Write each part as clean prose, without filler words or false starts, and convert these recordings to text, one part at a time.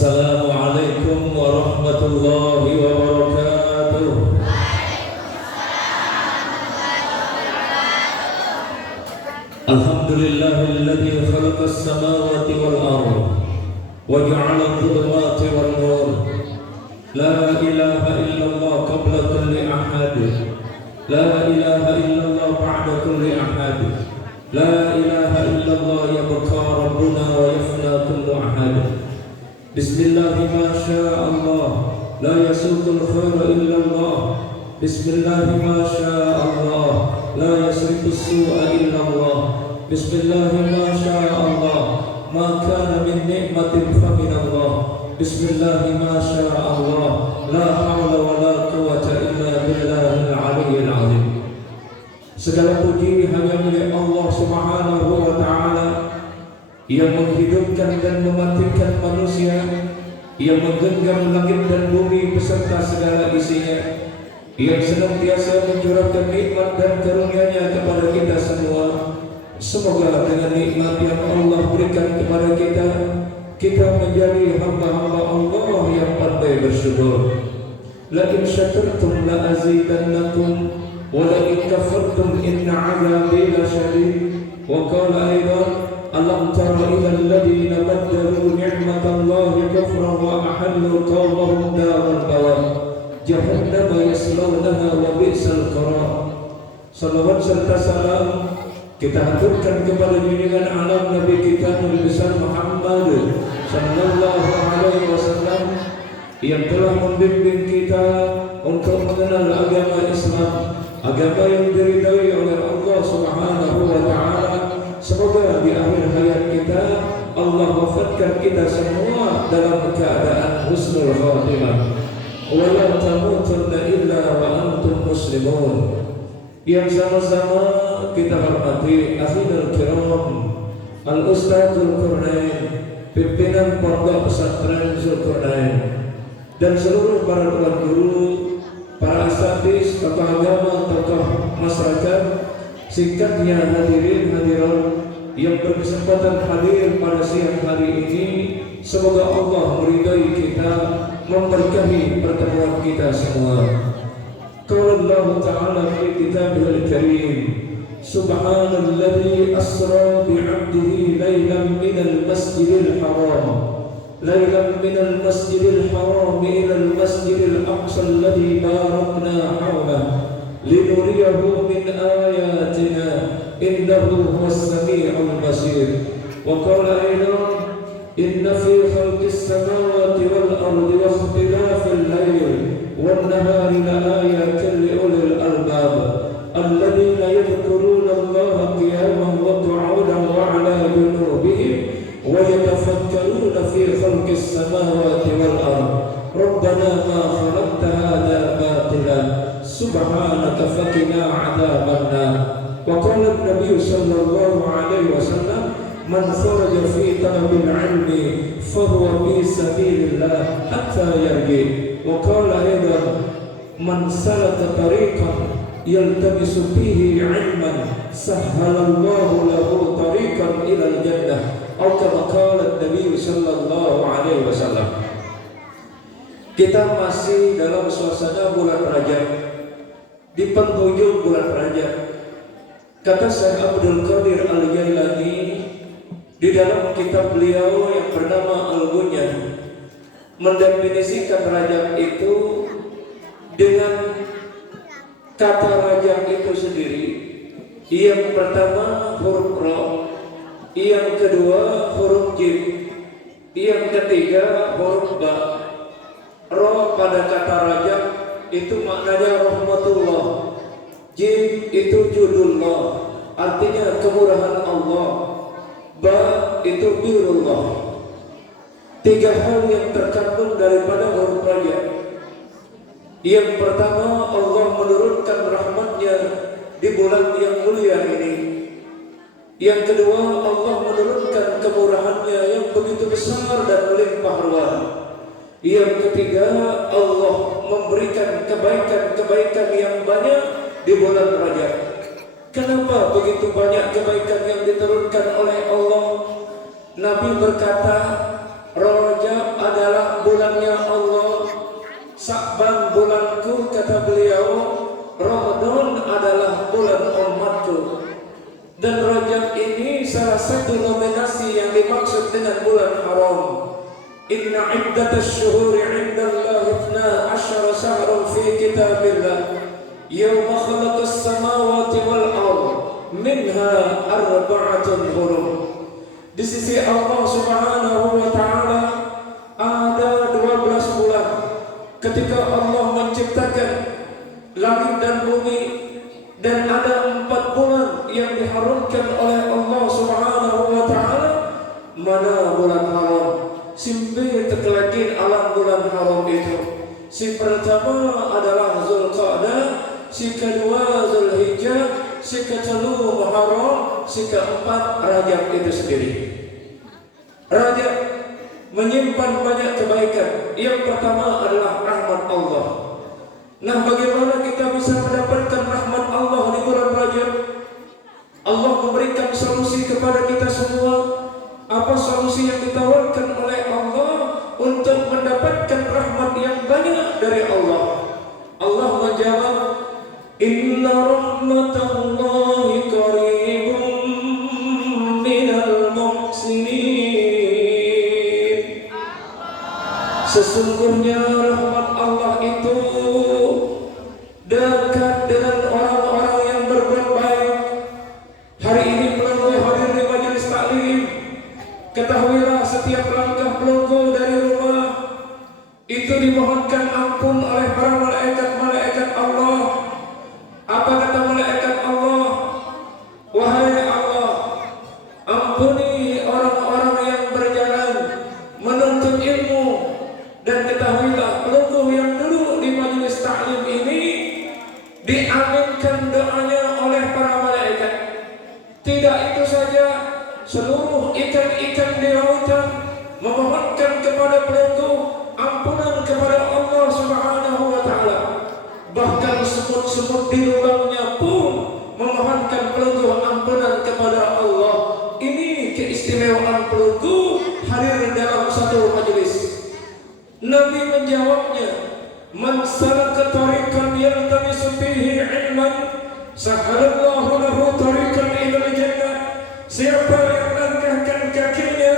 Assalamualaikum warahmatullahi wabarakatuh. Alhamdulillahilladzi khalaqas samawati wal ardh wa ja'ala adh-dhulumati wan nur. La ilaha illallah qabla kulli ahad. La ilaha illallah ba'da kulli ahad. La ilaha illallah yabqa rabbuna wa yafna kullu ahad. Bismillah ma syaa Allah, la yasuqul khaira illa Allah. Bismillah ma syaa Allah, la yasriqus su'a illa Allah. Bismillah ma syaa Allah, ma kana min ni'matin fa min Allah. Bismillah ma syaa Allah, la hawla wa la quwwata illa billahil aliyyil azim. Segala puji hanya milik Allah Subhanahu wa ta'ala yang menghidupkan dan mematikan manusia, yang menggenggam langit dan bumi beserta segala isinya, yang senantiasa mencurahkan nikmat dan karunia-Nya kepada kita semua. Semoga dengan nikmat yang Allah berikan kepada kita, kita menjadi hamba-hamba Allah yang pandai bersyukur. La in syakartum la azidannakum wa la in kafartum inna 'adzabi lasyadid. Wa qala aidan alam tara ila alladhina baddalu ni'matallahi kufran wa ahallu qawmahum daral bawar jahannam yaslawnaha wa bi'sal qarar. Salawat serta salam kita haturkan kepada junjungan alam Nabi kita Nabi besar Muhammad sallallahu alaihi wasallam yang telah membimbing kita untuk mengenal agama Islam, agama yang diridhai oleh Allah Subhanahu wa ta'ala. Semoga di akhir hayat kita Allah wafatkan kita semua dalam keadaan husnul khatimah. Wa la tamutunna illa wa antum muslimun. Yang sama-sama kita hormati akhirul kiram Al-Ustadzul Qurnain, pimpinan pondok pesantren Zulkarnain, dan seluruh para tuan guru, para asatidz, tokoh agama, tokoh masyarakat, singkatnya hadirin hadirat yang berkesempatan hadir pada siang hari ini. Semoga Allah meridai kita, memberkahi pertemuan kita semua. Qala Allah Ta'ala fi kitabihil karim, Subhanalladzi asra bi'abdihi laylan minal masjidil haram ليلا من المسجد الحرام إلى المسجد الأقصى الذي باركنا حوله لنريه من آياتنا إنه هو السميع البصير. وقال أيضا إن في خلق السماوات والأرض واختلاف الليل والنهار لآيات لأولي الألباب الذين يذكرون الله قياما وقعودا وعلى جنوبهم ويتفكرون في خلق السماوات والأرض ربنا ما خلقت هذا باطلا سبحانك فقنا عذاب النار. وقال النبي صلى الله عليه وسلم من خرج في طلب العلم فهو في سبيل الله حتى يرجع. وقال أيضا من سلك طريقا يلتمس فيه علما سهل الله له طريقا إلى الجنة atau kama qala Nabi sallallahu alaihi wasallam. Kita masih dalam suasana bulan Rajab, di penghujung bulan Rajab. Kata Syekh Abdul Qadir Al-Jailani di dalam kitab beliau yang bernama Al-Ghunyah mendefinisikan Rajab itu dengan kata Rajab itu sendiri. Yang pertama huruf Ra, yang kedua huruf Jim, yang ketiga huruf Ba. Ra pada kata Rajab itu maknanya rahmatullah. Jim itu judullah, artinya kemurahan Allah. Ba itu birullah. Tiga hal yang terkandung daripada huruf Rajab. Yang pertama, Allah menurunkan rahmatnya di bulan yang mulia ini. Yang kedua, Allah menurunkan kemurahannya yang begitu besar dan melimpah ruah. Yang ketiga, Allah memberikan kebaikan-kebaikan yang banyak di bulan Rajab. Kenapa begitu banyak kebaikan yang diturunkan oleh Allah? Nabi berkata, Rajab adalah bulannya Allah, Sya'ban bulanku kata beliau, Ramadan adalah bulan umatku. Dan Rajab ini salah satu nominasi yang dimaksud dengan bulan haram. Inna iddatash shuhuri 'indallahi 12 syahran fi kitabillah yawma khalaqas samawati wal ardh minha arba'atun hurum. Di sisi Allah Subhanahu wa taala ada 12 bulan ketika Allah menciptakan langit dan bumi, dan ada 4 bulan yang diharamkan oleh Allah Subhanahu wa taala. Mana bulan haram? Simpe terkelagin alam bulan haram itu. Si pertama adalah Zulqa'dah, si kedua Zulhijjah, si ketiga Muharram, si keempat Rajab itu sendiri. Rajab menyimpan banyak kebaikan. Yang pertama adalah rahmat Allah. Nah, bagaimana kita bisa mendapatkan rahmat Allah di bulan Rajab? Allah memberikan solusi kepada kita semua. Apa solusi yang ditawarkan oleh Allah untuk mendapatkan rahmat yang banyak dari Allah? Allah menjawab, Inna rahmatallahi qaribun minal muhsinin. Sesungguhnya rahmat Allah itu dekat dengan orang-orang yang berbuat baik. Hari ini pelanggan hadir di majelis taklim, ketahuilah setiap langkah pelanggan dari rumah itu dimohonkan ampun oleh para malaikat-malaikat Allah. Apa kata malaikat Allah? Wahai Allah, ampuni orang-orang yang berjalan menuntut ilmu. Dan ketahuilah pelanggan yang dulu di majelis taklim ini diaminkan doanya oleh para malaikat. Tidak itu saja, seluruh ikan-ikan di lautan memohonkan kepada pelanggan ampunan kepada Allah Subhanahu wa taala. Bahkan semut-semut di lubangnya pun memohonkan pelanggan ampunan kepada Allah. Ini keistimewaan pelanggan hadir dalam satu majelis. Nabi menjawabnya, Man salaka tariqan yaltamisu fihi ilman sahalallahu lahu tariqan ilal jannah. Siapa yang melangkahkan kakinya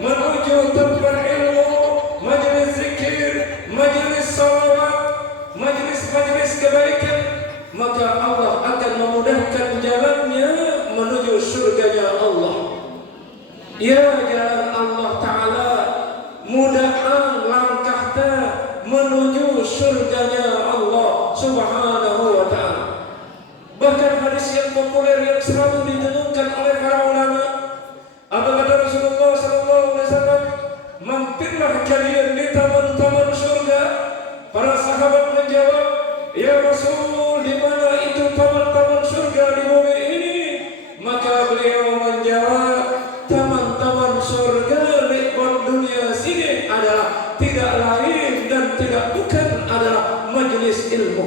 menuju tempat ilmu, majlis zikir, majlis salawat, majlis kebaikan, maka Allah akan memudahkan jalannya menuju surganya Allah. Ya jalan Allah Ta'ala, mudahkan langkahnya menuju surganya Allah Subhanahu wa ta'ala. Bahkan hadis yang populer yang selalu ditenungkan oleh para ulama, apa kata Rasulullah SAW? Mampirlah kalian di taman-taman surga. Para sahabat menjawab, Ya Rasul, di mana itu taman-taman surga di bumi ini? Maka beliau menjawab, taman-taman surga nikmat dunia sini adalah tidak lain dan tidak bukan adalah majelis ilmu.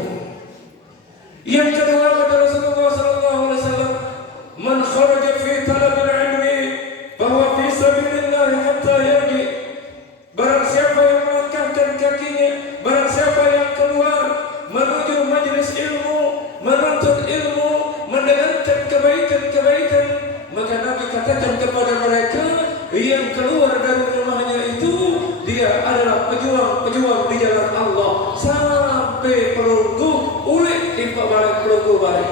Yang kedua kata Rasulullah SAW, Man kharaja fi talabil ilmi bahwa fi sabilillah hatta yarji. Barang siapa yang melangkahkan kakinya, barang siapa yang keluar menuju majelis ilmu, menuntut ilmu, mendengarkan kebaikan-kebaikan, maka Nabi katakan kepada mereka, yang keluar dari rumahnya itu dia adalah pejuang-pejuang di jalan Allah sampai pelunggu ulik timpa balik pelunggu balik.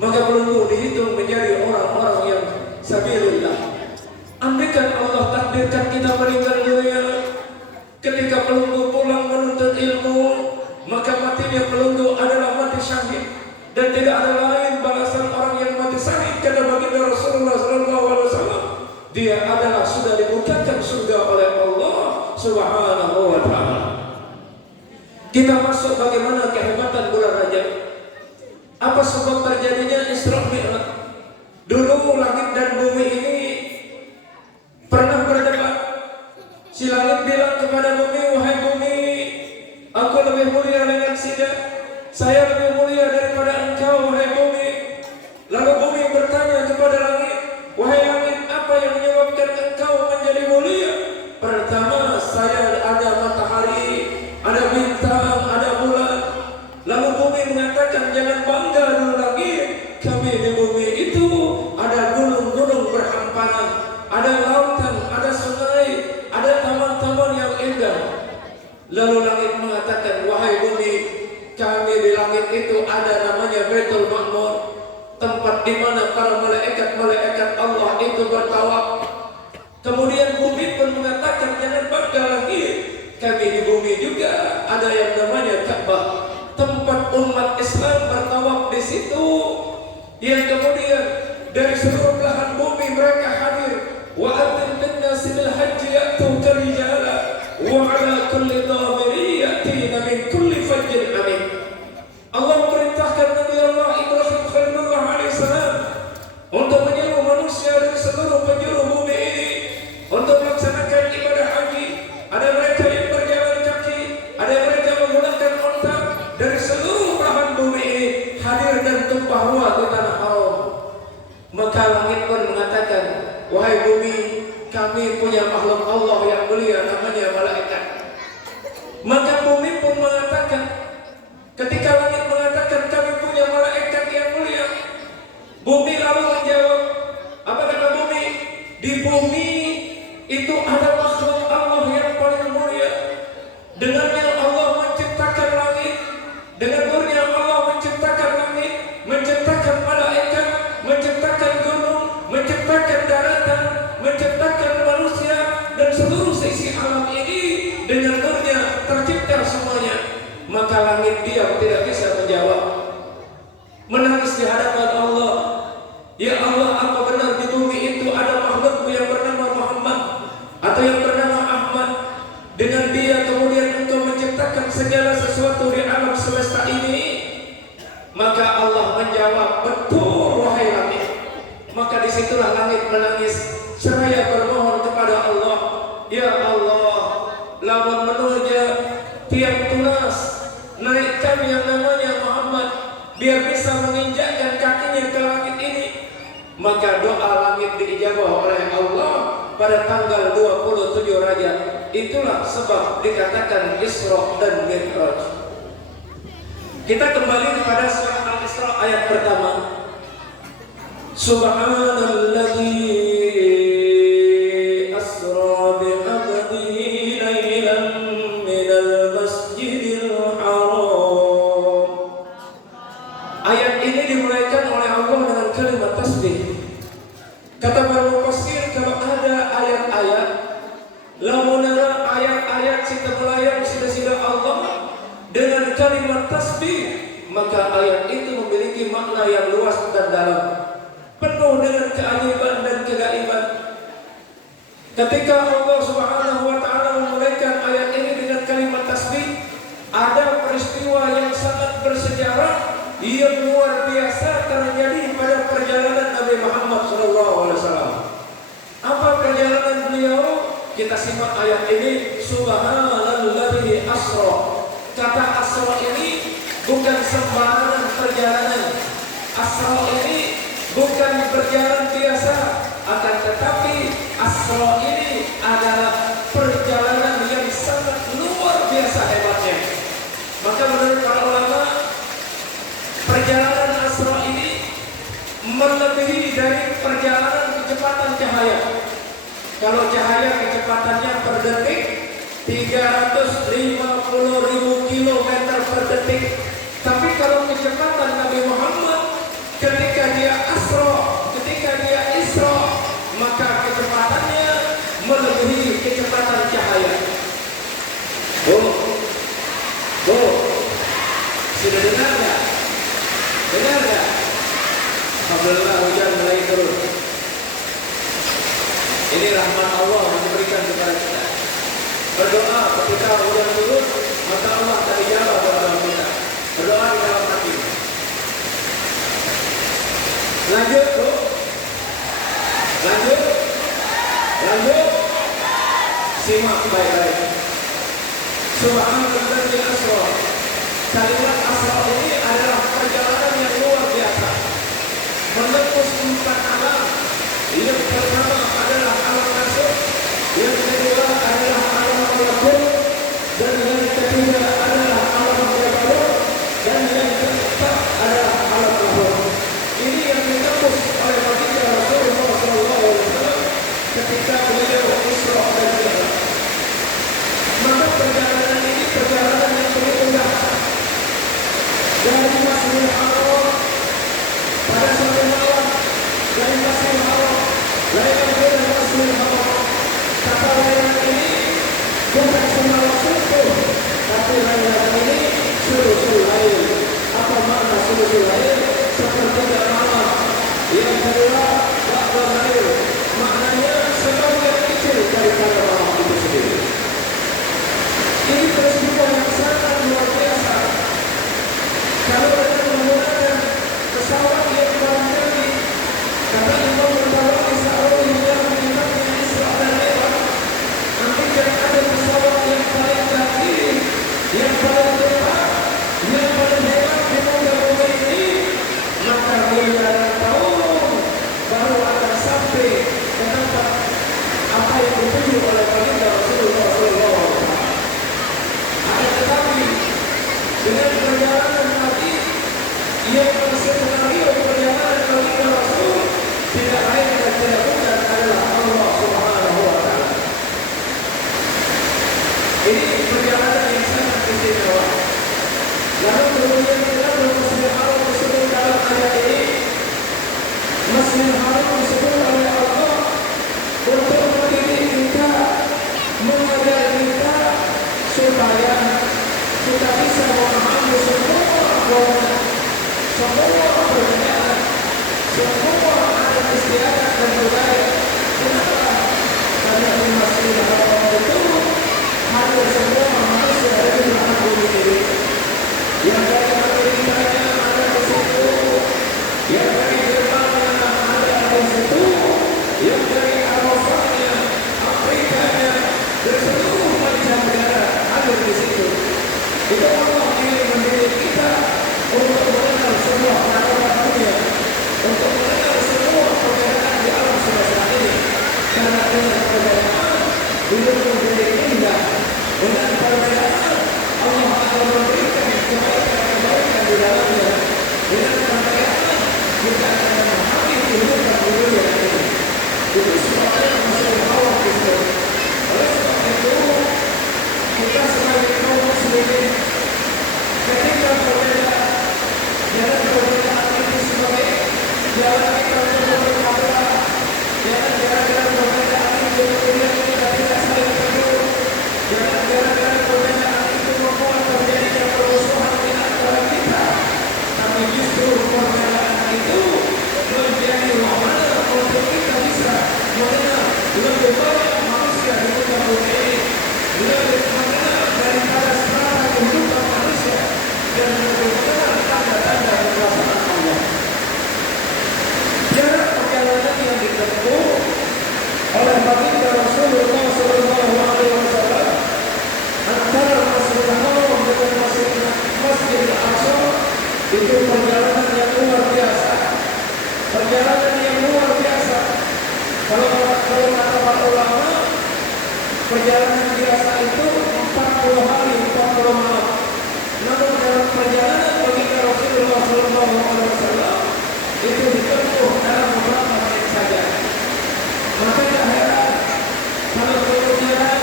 Maka pelunggu dihitung menjadi orang-orang yang sabilillah. Andaikan Allah takdirkan kita meninggal dunia, ketika pelunggu pulang menuntut ilmu, maka matinya pelunggu adalah mati syahid, dan tidak ada lain balasan orang yang mati syahid kata baginda Rasulullah SAW. Dia adalah sudah dibukakan surga oleh Allah Subhanahu wa ta'ala. Kita masuk bagaimana kehebatan bulan Rajab. Apa sebab terjadinya Isra Mi'raj? Dulu langit dan bumi ini pernah berdebat. Si langit bilang kepada bumi, wahai bumi, aku lebih mulia dengan saya lebih mulia daripada engkau, wahai bumi. Lalu bumi bertanya kepada langit, wahai langit, apa yang menyebabkan engkau menjadi mulia? Pertama, mengatakan, wahai bumi, kami di langit itu ada namanya Baitul Ma'mur, tempat di mana para malaikat Allah itu bertawaf. Kemudian bumi pun mengatakan, jangan bangga lagi, kami di bumi juga ada yang namanya Ka'bah, tempat umat Islam bertawaf di situ. Yang kemudian dari seluruh belahan bumi mereka hadir. Wa adzin bin-nasi bil hajji ya'tuka rijala wa 'ala kulli dhamirin ya'tina min kulli fajjin 'amik. Allah memerintahkan Nabi Allah Ibrahim Khalilullah alaihi salam untuk menyeru manusia dari seluruh penjuru bumi ini untuk melaksanakan ibadah haji. Ada mereka yang berjalan kaki, ada mereka menggunakan unta. Dari seluruh belahan bumi ini hadir dan tumpah ruah ke tanah haram. Maka langit pun mengatakan, wahai bumi, kami punya makhluk Allah yang mulia namanya malaikat. Maka bumi pun mengatakan, ketika langit mengatakan kami punya malaikat yang mulia, bumi lalu menjawab, apa kata bumi? Di bumi itu ada makhluk Allah yang paling mulia. Dengannya Allah menciptakan langit, dengan nurnya Allah menciptakan langit, menciptakan malaikat, menciptakan gunung, menciptakan daratan, menciptakan manusia dan seluruh sisi alam ini. Dengan nurnya tercipta semuanya. Maka langit diam, tidak bisa menjawab, menangis di hadapan Allah. Ya Allah, apa benar di bumi itu ada makhlukmu yang bernama Muhammad atau yang bernama Ahmad? Dengan dia kemudian engkau menciptakan segala sesuatu di alam semesta ini. Maka Allah menjawab, betul wahai langit. Maka disitulah langit menangis seraya bermohon kepada Allah, ya Allah, lamun menuja tiap tunas naikkan yang namanya Muhammad biar bisa menginjakkan kakinya ke langit ini. Maka doa langit diijabah oleh Allah pada tanggal 27 Rajab. Itulah sebab dikatakan Isra dan Mi'raj. Kita kembali kepada surah Al-Isra ayat pertama. Subhanalladzi asra bi'abdihi laylan minal masjidil haram. Ayat ini dimulaikan oleh Allah dengan kalimat tasbih. Kata para mufassir, kalau ada ayat-ayat, lamunana ayat-ayat sita melayang sila-sila Allah dengan kalimat tasbih, maka ayat itu memiliki makna yang luas dan dalam, penuh dengan keajaiban dan kegaiban. Ketika Allah Subhanahu wa taala memulaikan ayat ini dengan kalimat tasbih, ada peristiwa yang sangat bersejarah yang luar biasa terjadi pada perjalanan Nabi Muhammad SAW. Apa perjalanan beliau? Kita simak ayat ini. Subhanalladzi asra. Kata asra ini bukan sembarangan perjalanan. Asra ini bukan berjalan biasa, akan tetapi asra ini adalah perjalanan yang sangat luar biasa hebatnya. Maka menurut para ulama, perjalanan asra ini melebihi dari perjalanan kecepatan cahaya. Kalau cahaya kecepatannya per detik 350.000 km per detik. Tapi kalau kecepatan Nabi Muhammad ketika dia asra, ketika dia isra, maka kecepatannya melebihi kecepatan cahaya. Sudah dengar nggak? Dengar nggak? Alhamdulillah hujan mulai turun. Ini rahmat Allah yang diberikan kepada kita. Berdoa ketika hujan turun, maka Allah akan dijawab doa kita. Berdoa di dalam hati. Lanjut, bro. Lanjut. Simak baik-baik. Subhanalladzi asra. Kalimat asra ini adalah perjalanan yang luar biasa, menembus 4 alam. Yang pertama adalah alam nafsu, yang kedua adalah alam malakut, dan yang ketiga adalah alam jabarut, dan yang keempat adalah alam lahir. Ini yang ditembus oleh baginda Rasulullah SAW ketika beliau Isra dan Mi'raj. Maka perjalanan ini perjalanan yang paling hebat, yang paling hebat di muka bumi ini, maka miliaran tahun baru akan sampai ke tempat apa yang dituju oleh baginda Rasulullah SAW. Akan tetapi dengan perjalanan Nabi yang mensenario perjalanan baginda Rasul tidak lain dan tidak bukan adalah Allah Subhanahu wa Ta'ala. Ini perjalanan yang sangat istimewa. Lalu kemudian kita Masjidil Haram disebut dalam ayat ini. Masjidil Haram disebut oleh Allah untuk mendidik kita, mengajar kita supaya kita bisa memahami semua kewenangan, semua perbedaan, semua adat istiadat dan budaya. Kenapa? Karena di Masjidil Haram itu hadir semua manusia dari belahan bumi ini. Yang dari Amerikanya ada di situ, yang dari Jermannya ada di situ, yang dari Arafahnya, Afrikanya, dari seluruh macam negara ada di situ. Itu Allah ingin mendidik kita untuk mengenal semua peradaban dunia, untuk mengenal semua perbedaan di alam semesta ini. Karena dengan perbedaan hidup menjadi indah. Dengan perbedaan Allah akan memberikan kebaikan di dalamnya. Dengan perbedaan kita akan memahami kehidupan dunia ini. Itu sebabnya Masjidil Haram itu. Oleh sebab itu kita sebagai kaum muslimin ketika berbeda, jangan perbedaan itu sebagai jalan kita untuk berkata, jangan gara-gara perbedaan itu kemudian kita tidak saling tegur, jangan gara-gara perbedaan itu membuat terjadinya permusuhan di antara kita, tapi justru perbedaan itu menjadi wahana untuk kita bisa mengenal lebih banyak manusia di muka bumi ini, lebih mengenal daripada strata kehidupan manusia dan lebih mengenal tanda-tanda kekuasaan Allah. Jarak perjalanan yang ditempuh oleh baginda Rasulullah SAW antara Masjidil Haram dengan Masjidil Aqsa itu perjalanan yang luar biasa. Perjalanan yang luar biasa. Kalau kata para ulama, perjalanan biasa itu 40 hari 40 malam. Namun dalam perjalanan baginda Rasulullah SAW itu ditempuh dalam beberapa menit saja. Maka tidak heran kalau kemudian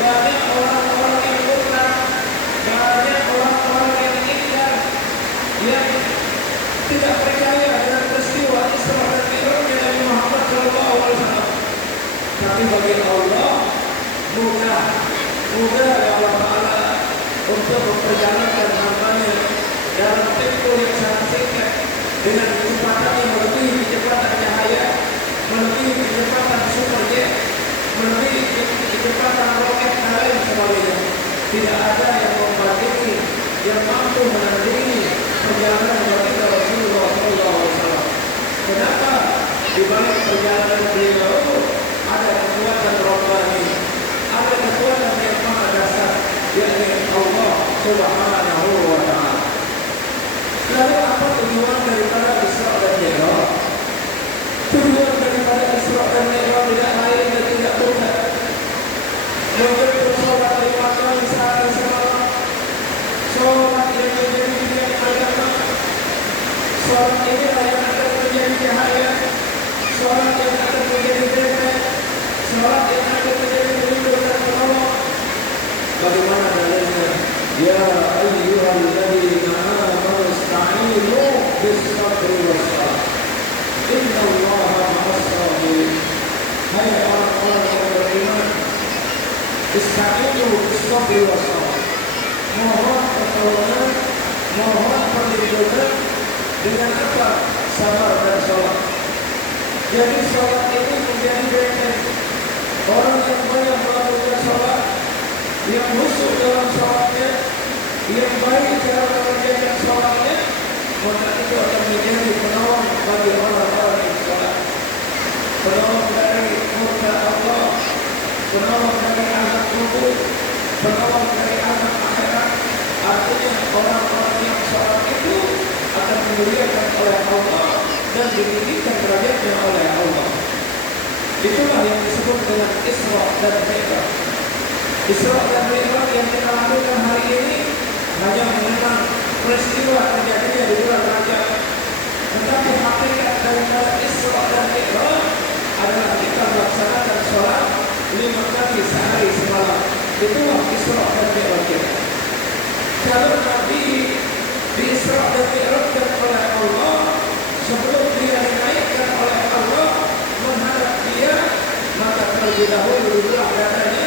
banyak orang-orang yang murtad, banyak orang-orang yang ingkar, yang tidak percaya dengan peristiwa Isra dan Mi'rajnya Nabi Muhammad SAW. Tapi bagi Allah mudah ya Allah Ta'ala untuk memperjalankan hambanya dalam tempo yang sangat singkat dengan kecepatan yang melebihi kecepatan cahaya, melebihi kecepatan superjet, melebihi kecepatan roket dan lain sebagainya. Tidak ada yang membandingi, yang mampu menandingi perjalanan baginda Rasulullah SAW. Kenapa? Di balik perjalanan beliau ada kekuatan rohani, ada kekuatan yang maha dasar, yakni Allah Subhanahu wa Ta'ala. Lalu apa tujuan daripada Isra dan Mi'raj? Tujuan daripada Isra dan Mi'raj tidak lain dan tidak bukan untuk sholat 5 kali sehari semalam, sholat yang menjadi pilihan agama. Sholat inilah yang akan menjadi cahaya, sholat yang akan menjadi benteng, sholat yang akan menjadi pelindung dan penolong. Bagaimana dalilnya? Ya ayyuhalladzina amanu ista'inu bis-sabri was-salah. Innallaha ma'as-sabirin. Hai orang-orang yang beriman, ista'inu bis-sabri was-salah. Mohon pertolongan, mohon perlindungan dengan apa? Sabar dan sholat. Jadi sholat ini menjadi benteng. Orang yang banyak melakukan sholat, yang khusyuk dalam sholatnya, yang baik cara mengerjakan sholatnya, maka itu akan menjadi penolong bagi orang-orang yang sholat. Penolong dari murka Allah, penolong dari azab kubur, penolong dari azab akhirat, orang-orang yang sholat itu akan dimuliakan oleh Allah dan ditinggikan derajatnya oleh Allah. Itulah yang disebut dengan Isra dan Mi'raj. Isra dan Mi'raj yang kita lakukan hari ini hanya mengenang peristiwa terjadinya di bulan Rajab. Tetapi hakikat daripada Isra dan Mi'raj adalah kita melaksanakan sholat 5 kali sehari semalam. Itulah Isra dan Mi'raj. Kalau Nabi di Isra dan Mi'rajkan oleh Allah, sebelum dia dinaikkan oleh Allah menghadap dia, maka terlebih dahulu duduklah dadanya,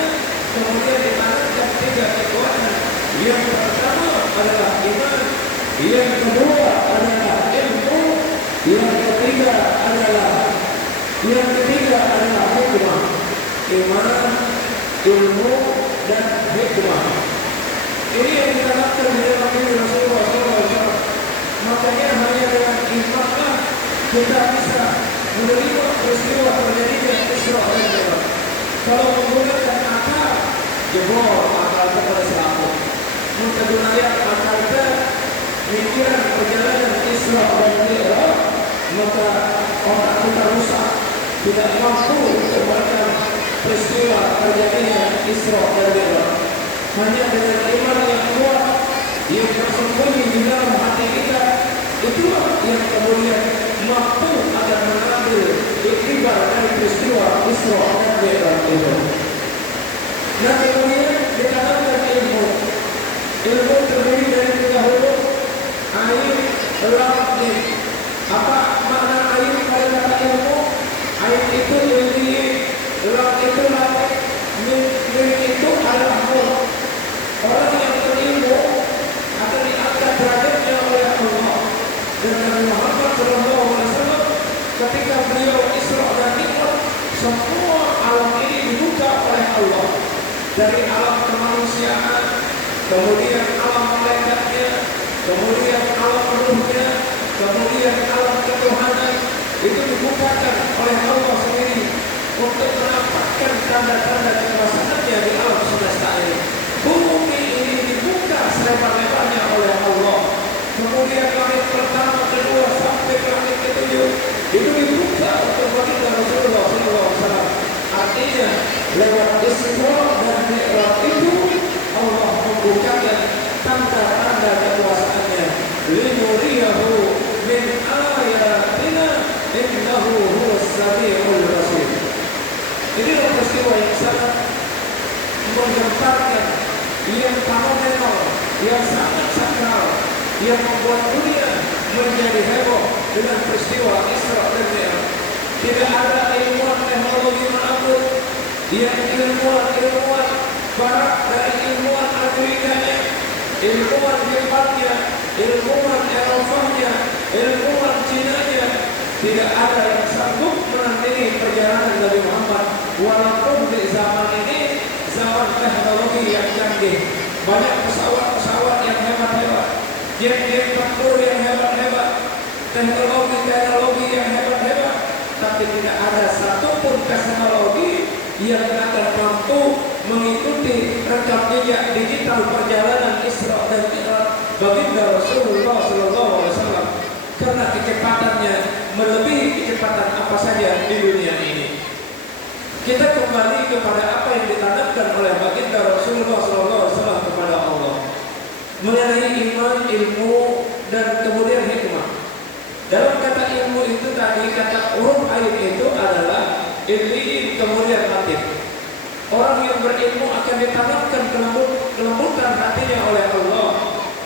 kemudian ditanamkan 3 kekuatan. Yang pertama adalah iman, yang kedua adalah ilmu, yang ketiga adalah hikmah. Iman, ilmu, dan hikmah. Ini yang ditanamkan di dalam diri Rasulullah SAW. Makanya hanya dengan imanlah kita bisa menerima peristiwa terjadinya Isra dan Mi'raj. Kalau menggunakan akal, jebol akal kepada selamat. Menggunakan akal pikiran perjalanan Isra dan Mi'raj, maka otak kita rusak, tidak mampu untuk merekam peristiwa terjadinya Isra dan Mi'raj. Hanya dengan iman yang kuat yang tersembunyi di dalam hati kita, itulah yang kemudian mampu akan mengambil iktibar dari peristiwa Isra dan Mi'raj itu. Nah, kemudian ditanamkan ilmu. Ilmu terdiri dari 3 huruf: ain, lam, mim. Apa makna ain pada kata ilmu? Ain itu ilmi, lam itu lamik, mim itu adalah nur. Orang yang berilmu akan diangkat derajatnya oleh Allah. Dan Nabi Muhammad SAW ketika beliau Isra dan Mi'raj, semua alam ini dibuka oleh Allah. Dari alam kemanusiaan, kemudian alam malaikatnya, kemudian alam ruhnya, kemudian alam ketuhanan, itu dibukakan oleh Allah sendiri untuk menampakkan tanda-tanda kekuasaannya di alam semesta ini. Bumi ini dibuka selebar-lebarnya oleh Allah. Kemudian langit pertama, kedua, sampai ke langit ketujuh itu dibuka untuk baginda Rasulullah SAW. Artinya lewat Isra dan Mi'raj itu Allah membukakan tanda-tanda kekuasaannya. Linuriyahu min ayatina innahu huwas sami'ul basir. Ini adalah peristiwa yang sangat menggemparkan, yang fenomenal, yang sangat sakral, yang membuat dunia menjadi heboh dengan peristiwa Isra dan Mi'raj. Tidak ada ilmuwan teknologi manapun yang ilmuwan barat dari ilmuwan Amerikanya, ilmuwan Jepangnya, ilmuwan Eropanya, ilmuwan Cinanya, tidak ada yang sanggup menandingi perjalanan Nabi Muhammad. Walaupun di zaman ini zaman teknologi yang canggih, banyak pesawat-pesawat yang hebat-hebat, jet-jet tempur yang hebat-hebat, teknologi yang hebat-hebat, tapi tidak ada satupun teknologi yang akan mampu mengikuti rekam jejak digital perjalanan Isra dan Mi'raj baginda Rasulullah SAW, karena kecepatannya melebihi kecepatan apa saja di dunia ini. Kita kembali kepada apa yang ditanamkan oleh baginda Rasulullah SAW kepada Allah mengenai iman, ilmu, dan kemudian hikmah. Dalam kata ilmu itu tadi, kata huruf ain itu adalah ilmi, kemudian latif. Orang yang berilmu akan ditanamkan kelembutan hatinya oleh Allah.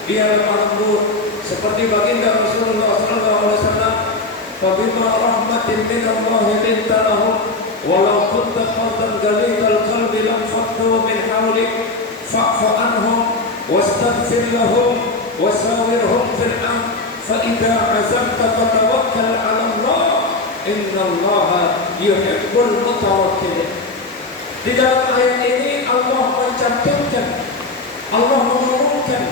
Dia lemah lembut seperti baginda Rasulullah SAW. Fabima rahmatin minallahi linta lahum walau kunta faddan ghalidhal qalbi lam faddu min hawlik fa'fu anhum wastaghfir lahum wasawirhum fil amr fa idza azamta fatawakkal 'ala Allah innallaha yuhibbul mutawakkilin. Di dalam ayat ini Allah mencantumkan, Allah mengumumkan,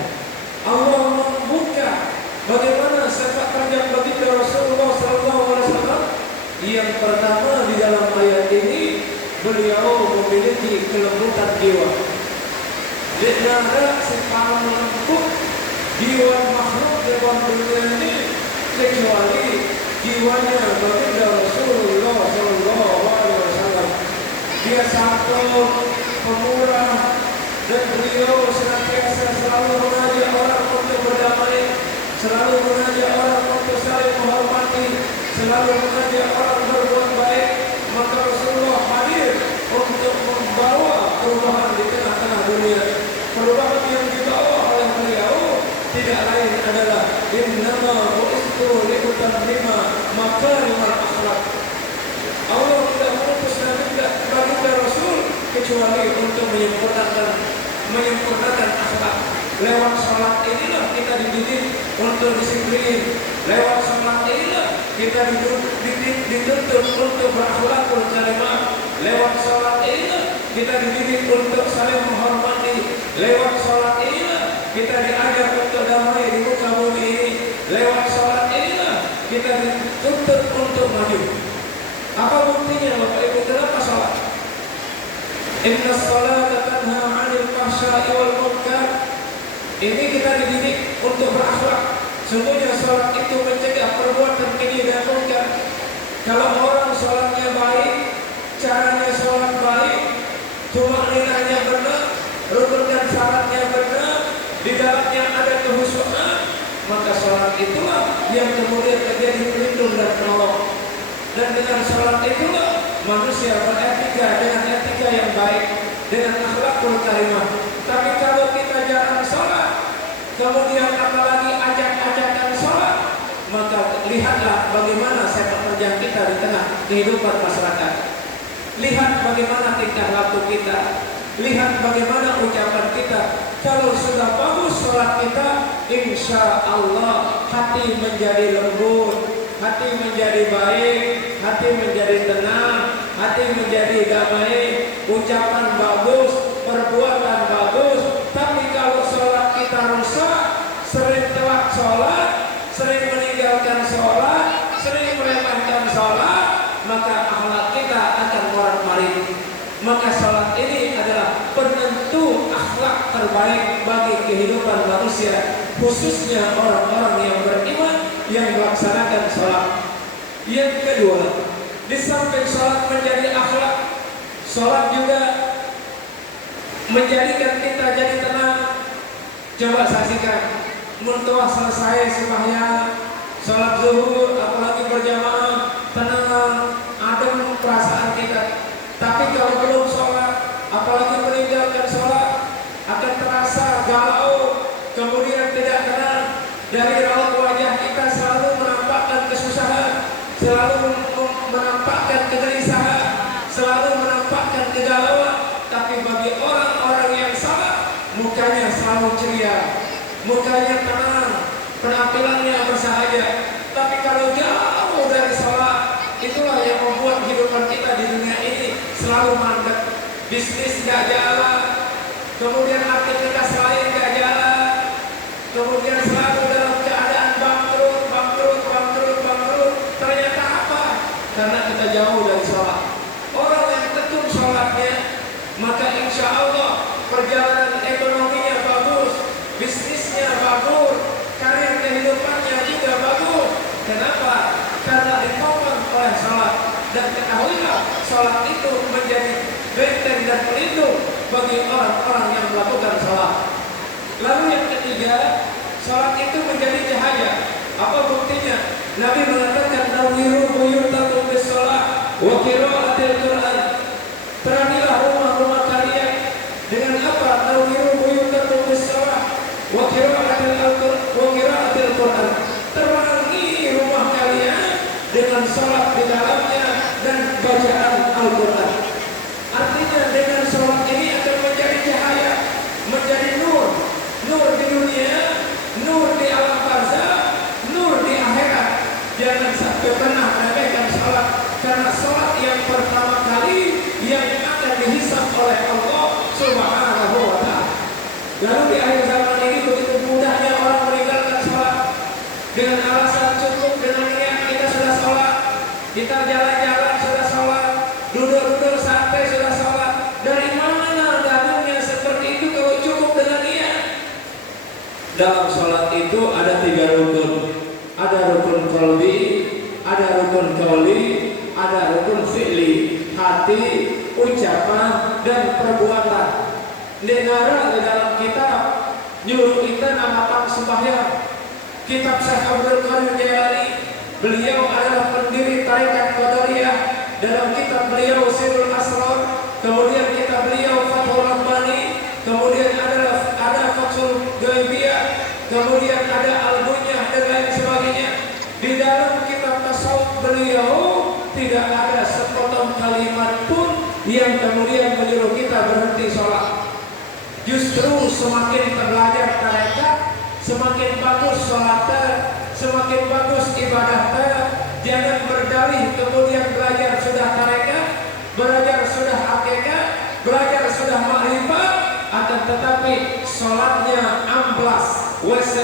Allah membuka bagaimana sepak terjang baginda Rasulullah SAW. Yang pertama, di dalam ayat ini beliau memiliki kelembutan jiwa. Li'nara separuh lembut jiwa makhluk dalam dunia ini kecuali jiwanya baginda Rasulullah Sallallahu Alaihi Wasallam. Dia santun, pemurah, dan beliau senantiasa selalu mengajak orang untuk berdamai, selalu mengajak orang untuk saling menghormati, selalu mengajak orang berbuat baik. Maka Rasulullah hadir untuk membawa perubahan di tengah-tengah dunia. Perubahan yang dibawa oleh beliau tidak lain adalah innama bu'istu liutammima makarimal akhlak. Allah tidak mengutus baginda Rasul kecuali untuk menyempurnakan akhlak. Lewat salat inilah kita dididik untuk disiplin. Lewat salat inilah kita dituntut untuk berakhlakul karimah. Lewat salat inilah kita dididik untuk saling menghormati. Lewat salat inilah kita diajar untuk damai di muka bumi ini. Lewat salat inilah kita dituntut untuk maju. Apa buktinya Bapak Ibu? Kenapa salat? Inna salata tanha 'anil fahsya'i wal munkar. Ini kita dididik untuk berakhlak. Sungguhnya salat itu mencegah perbuatan keji dan munkar. Kalau orang salatnya baik, caranya salat baik, cuma nilainya benar, rukun dan syaratnya benar, di dalamnya ada kehusuan, maka salat itulah yang kemudian terjadi pelindung dan penolong. Dan dengan salat itulah manusia beretika dengan etika yang baik, dengan akhlakul karimah. Tapi kalau kita jarang salat, kemudian apalagi ajak-ajakan salat, maka lihatlah bagaimana sepak terjang kita di tengah kehidupan masyarakat. Lihat bagaimana tingkah laku kita, lihat bagaimana ucapan kita. Kalau sudah bagus salat kita, insya Allah hati menjadi lembut, hati menjadi baik, hati menjadi tenang, hati menjadi damai, ucapan bagus, perbuatan bagus. Tapi kalau sholat kita rusak, sering telat sholat, sering meninggalkan sholat, sering meremehkan sholat, maka akhlak kita akan morat-marit. Maka sholat ini adalah penentu akhlak terbaik bagi kehidupan manusia, khususnya orang-orang yang beriman yang melaksanakan sholat. Yang kedua, di samping sholat menjadi akhlak, sholat juga menjadikan kita jadi tenang. Coba saksikan, muntuah selesai sembahyang, sholat zuhur, apalagi berjamaah, tenang, adem perasaan kita. Tapi kalau belum sholat, apalagi meninggalkan sholat, akan terasa galau, kemudian tidak tenang. Dari raut wajah kita selalu menampakkan kesusahan, selalu menampakkan kegelisahan, selalu menampakkan kegalauan. Tapi bagi orang-orang yang salat, mukanya selalu ceria, mukanya tenang, penampilannya bersahaja. Tapi kalau jauh dari salat, itulah yang membuat kehidupan kita di dunia ini selalu mandek. Bisnis gak jalan, kemudian aktivitas lain gak jalan, kemudian selalu dalam keadaan bangkrut. Ternyata apa? Karena kita jauh dari sholat. Orang yang tekun sholatnya, maka insya Allah perjalanan ekonominya bagus, bisnisnya bagus, karir kehidupannya juga bagus. Kenapa? Karena ditopang oleh sholat. Dan ketahuilah, sholat itu menjadi benteng dan pelindung bagi orang-orang yang melakukan sholat. Lalu yang ketiga, sholat itu menjadi cahaya. Apa buktinya? Nabi mengatakan nawiru buyutakum bis-shalah wa qira'atil Qur'an. Terangilah rumah-rumah kalian dengan apa? Nawiru buyutakum bis-shalah wa qira'atil Qur'an. Terangi rumah kalian dengan salat di dalamnya dan bacaan Al-Qur'an. Artinya dengan salat ini akan menjadi cahaya, menjadi nur, nur di dunia, nur di alam barzakh, nur di akhirat. Jangan sampai pernah meremehkan salat, karena salat yang pertama kali yang akan dihisab oleh Allah Subhanahu wa ta'ala. Lalu di akhir zaman ini begitu mudahnya orang meninggalkan salat dengan alasan cukup dengan niat kita sudah salat, kita dalam sholat itu ada 3 rukun. Ada rukun qalbi, ada rukun qauli, ada rukun fi'li, hati, ucapan, dan perbuatan. Negara di dalam kitab nyuruh kita namakan sembahyang. Kitab Syekh Abdul Qadir Jailani, beliau adalah pendiri tarekat Qadariyah. Dalam kitab beliau Sirrul Asrar, kemudian kitab beliau Fathul Rabbani, kemudian ada Fathul Ghaibiyah, kemudian ada Al-Bunyah dan lain sebagainya. Di dalam kitab tasawuf beliau tidak ada sepotong kalimat pun yang kemudian menyuruh kita berhenti sholat. Justru semakin belajar tarekat, semakin bagus sholatnya, semakin bagus ibadahnya. Jangan berdalih kemudian belajar sudah tarekat, belajar sudah hakikat, belajar sudah makrifat, akan tetapi sholatnya amblas, wes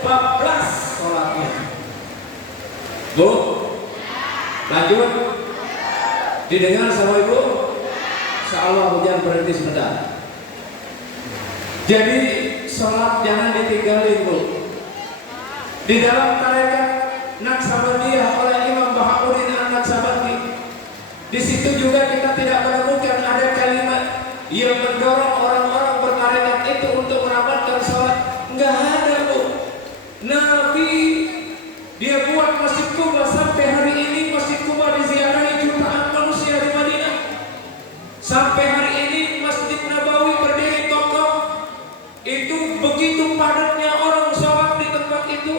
bablas sholatnya. Bu, lanjut. Didengar sama ibu? Insyaallah hujan berhenti sebentar. Jadi sholat jangan ditinggalin, Bu. Di dalam tarekat Naqsabandiyah oleh Imam Bahauddin An-Naqsabandi, di situ juga kita tidak menemukan ada kalimat yang mendorong orang-orang bertarekat itu untuk meramatkan sholat. Enggak ada, Bu. Nabi dia buat Masjid Kuba, sampai hari ini Masjid Kuba diziarahi jutaan manusia di Madinah. Sampai hari ini Masjid Nabawi berdiri kokoh. Itu begitu padatnya orang sholat di tempat itu,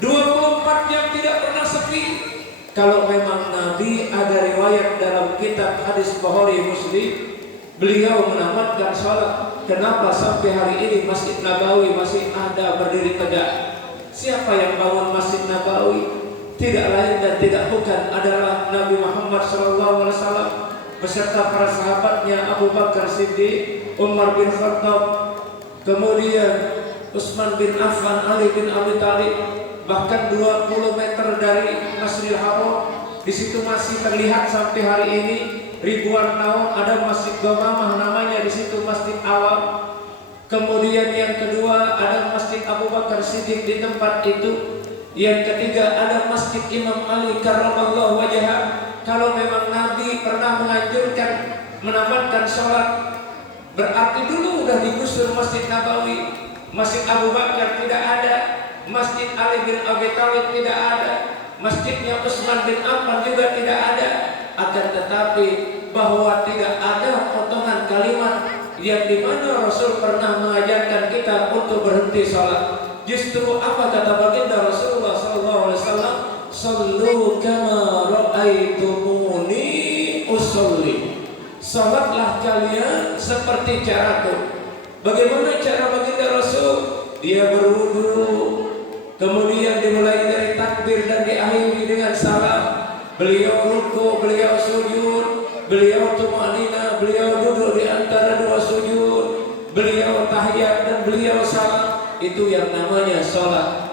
24 jam tidak pernah sepi. Kalau memang Nabi ada riwayat dalam kitab hadis Bukhari Muslim, beliau menamatkan sholat, kenapa sampai hari ini Masjid Nabawi masih ada berdiri tegak? Siapa yang bangun Masjid Nabawi? Tidak lain dan tidak bukan adalah Nabi Muhammad SAW beserta para sahabatnya, Abu Bakar Siddiq, Umar bin Khattab, kemudian Utsman bin Affan, Ali bin Abi Thalib. Bahkan 20 meter dari Masjidil Haram, di situ masih terlihat sampai hari ini ribuan tahun ada Masjid Ghamamah namanya, di situ Masjid Awam. Kemudian yang kedua ada Masjid Abu Bakar Siddiq di tempat itu. Yang ketiga ada Masjid Imam Ali karramallahu wajhah. Kalau memang Nabi pernah menganjurkan menamatkan sholat, berarti dulu udah digusur Masjid Nabawi. Masjid Abu Bakar tidak ada, Masjid Ali bin Abi Thalib tidak ada, masjidnya Utsman bin Affan juga tidak ada. Akan tetapi bahwa tidak ada potongan kalimat yang dimana Rasul pernah mengajarkan kita untuk berhenti sholat. Justru apa kata baginda Rasulullah SAW? Sallu kama ra'aitumuni usolli. Sholatlah kalian seperti caraku. Bagaimana cara baginda Rasul? Dia berwudu, kemudian dimulai dari takbir dan diakhiri dengan salam. Beliau ruku, beliau sujud, beliau tumanina, beliau duduk di antara dua sujud, beliau tahiyat dan beliau salam. Itu yang namanya sholat.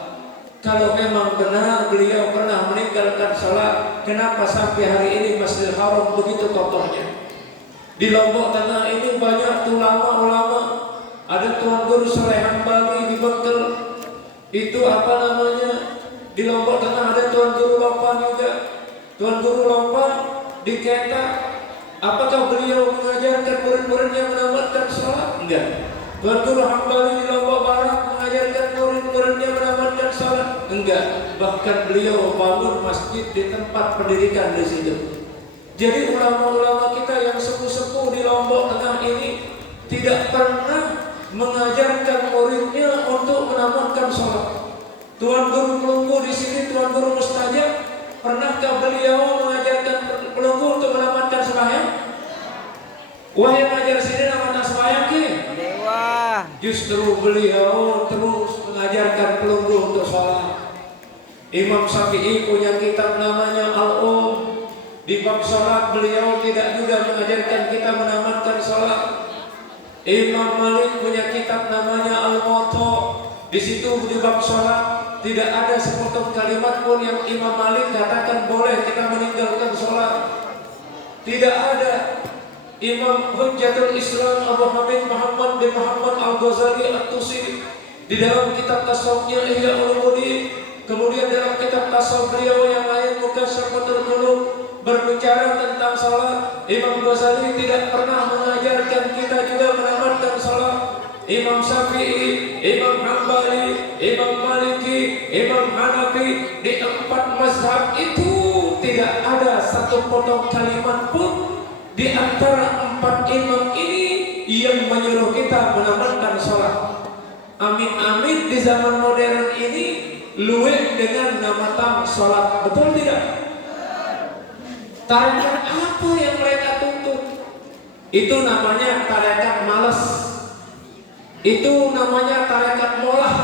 Kalau memang benar beliau pernah meninggalkan sholat, kenapa sampai hari ini Masjidil Haram begitu kokohnya? Di Lombok Tengah ini banyak ulama-ulama. Ada Tuan Guru Saleh Hambali di Bengkel. Itu apa namanya? Di Lombok Tengah ada Tuan Guru Lopan juga. Tuan Guru Lopan di Kenta. Apakah beliau mengajarkan murid-muridnya menamatkan sholat? Enggak. Tuan Guru Hambali di Lombok Barat mengajarkan murid-muridnya menamatkan sholat? Enggak. Bahkan beliau bangun masjid di tempat pendidikan di situ. Jadi ulama-ulama kita yang sepuh-sepuh di Lombok Tengah ini tidak pernah mengajarkan muridnya untuk menamatkan sholat. Tuan Guru Pelunggu di sini, Tuan Guru Mustajab, pernahkah beliau mengajarkan pelunggu untuk menamatkan sembahyang? Wah, yang ngajar sini namatkan sembahyang ki? Dewa. Justru beliau terus mengajarkan pelunggu untuk sholat. Imam Syafi'i punya kitab namanya Al-Um. Di bab sholat beliau tidak juga mengajarkan kita menamatkan sholat. Imam Malik punya kitab namanya Al-Muwatta. Di situ di bab sholat tidak ada sepotong kalimat pun yang Imam Malik katakan boleh kita meninggalkan sholat. Tidak ada. Imam Hujjatul Islam Abu Hamid Muhammad bin Muhammad Al-Ghazali At-Tusi Di dalam kitab tasawufnya Ihya Ulumuddin, kemudian dalam kitab tasawuf beliau yang lain Mukasyfatul Qulub berbicara tentang salat. Imam Ghazali tidak pernah mengajarkan kita juga menamatkan salat. Imam Syafi'i, Imam Hambali, Imam Maliki, Imam Hanafi, di 4 mazhab itu tidak ada satu potong kalimat pun di antara 4 imam ini yang menyuruh kita menamatkan salat. Amin-amin di zaman modern ini luwih dengan namatang salat, betul tidak? Tarekat apa yang mereka tuntut? Itu namanya tarekat malas. Itu namanya tarekat molah.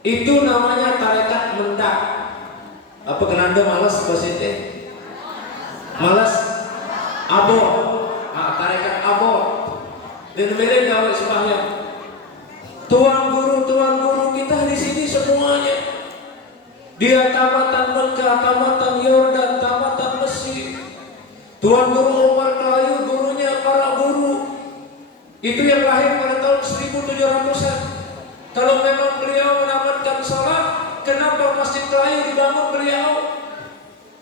Itu namanya tarekat mendak. Apa kenanda malas bahasanya? Malas abot. Tarekat abot. Dan mereka gawe sembahyang. Tuan guru kita di sini semuanya. Dia tamatan Mekah, tamatan Yordan, tamatan Mesir. Tuan Guru Umar Kelayu, gurunya para guru. Itu yang lahir pada tahun 1700-an. Kalau memang beliau menamatkan salat, kenapa Masjid Kelayu dibangun beliau?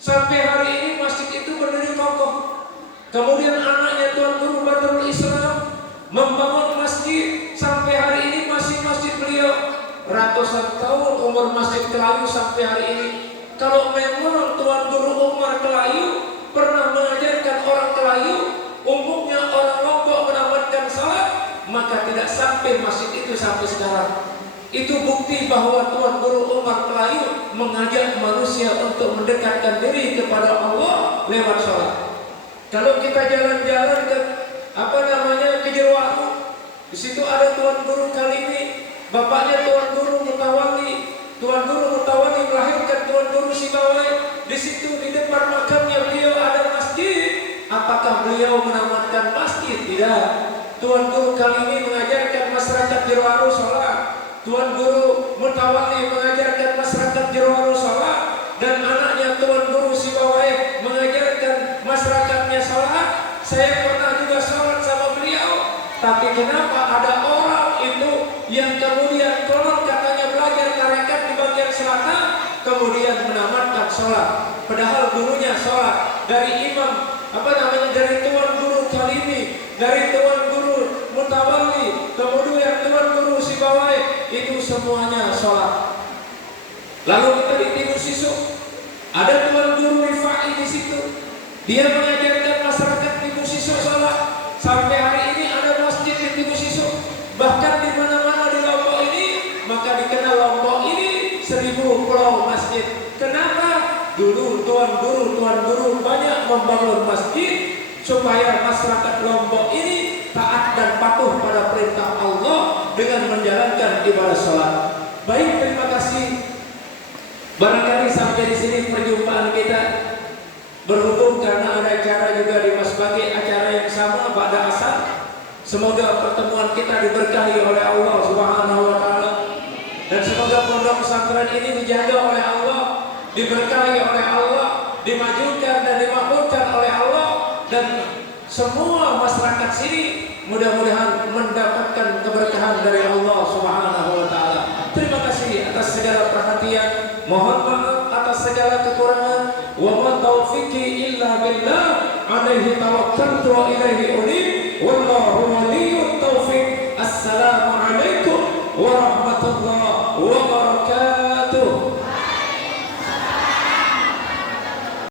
Sampai hari ini masjid itu berdiri kokoh. Kemudian anaknya Tuan Guru Badrul Islam membangun masjid, sampai hari ini masih masjid beliau. Ratusan tahun umur Masjid Kelayu sampai hari ini. Kalau memang Tuan Guru Umar Kelayu pernah mengajarkan orang Kelayu, umumnya orang Lombok menamatkan salat, maka tidak sampai masjid itu sampai sekarang. Itu bukti bahwa Tuan Guru Umar Kelayu mengajak manusia untuk mendekatkan diri kepada Allah lewat salat. Kalau kita jalan-jalan ke ke Jeruatu, di situ ada Tuan Guru Kalimi. Bapaknya Tuan Guru Mutawali. Tuan Guru Mutawali melahirkan Tuan Guru Sibawai. Di situ di depan makamnya beliau ada masjid. Apakah beliau menamatkan masjid? Tidak. Tuan Guru kali ini mengajarkan masyarakat Jeruatu sholat. Tuan Guru Mutawali mengajarkan masyarakat Jeruatu sholat. Dan anaknya Tuan Guru Sibawai mengajarkan masyarakatnya sholat. Saya pernah juga sholat sama beliau. Tapi kenapa ada orang itu yang kemudian konon katanya belajar tarekat di bagian selatan, kemudian menamatkan sholat, padahal gurunya sholat. Dari imam dari Tuan Guru Kalimi, dari Tuan Guru Mutawali, kemudian Tuan Guru Sibawai, itu semuanya sholat. Lalu kita di Timur Sisuk ada Tuan Guru Rifai di situ, dia mengajarkan masyarakat Timur Sisuk sholat. Sampai hari ini ada masjid di Timur Sisuk. Bahkan di mana-mana di Lombok ini, maka dikenal Lombok ini 1000 pulau masjid. Kenapa? Dulu Tuan Guru banyak membangun masjid supaya masyarakat Lombok ini taat dan patuh pada perintah Allah dengan menjalankan ibadah sholat. Baik, terima kasih. Barangkali sampai di sini perjumpaan kita. Berhubung karena ada acara juga di Masbagi, acara yang sama pada asar. Semoga pertemuan kita diberkahi oleh Allah Subhanahu wa taala. Dan semoga pondok pesantren ini dijaga oleh Allah, diberkahi oleh Allah, dimajukan dan dimakmurkan oleh Allah, dan semua masyarakat sini mudah-mudahan mendapatkan keberkahan dari Allah Subhanahu wa taala. Terima kasih atas segala perhatian. Mohon maaf atas segala kekurangan. Wa ma taufiqi illa billah, alaihi tawakkaltu wa ilaihi unib. Wallahu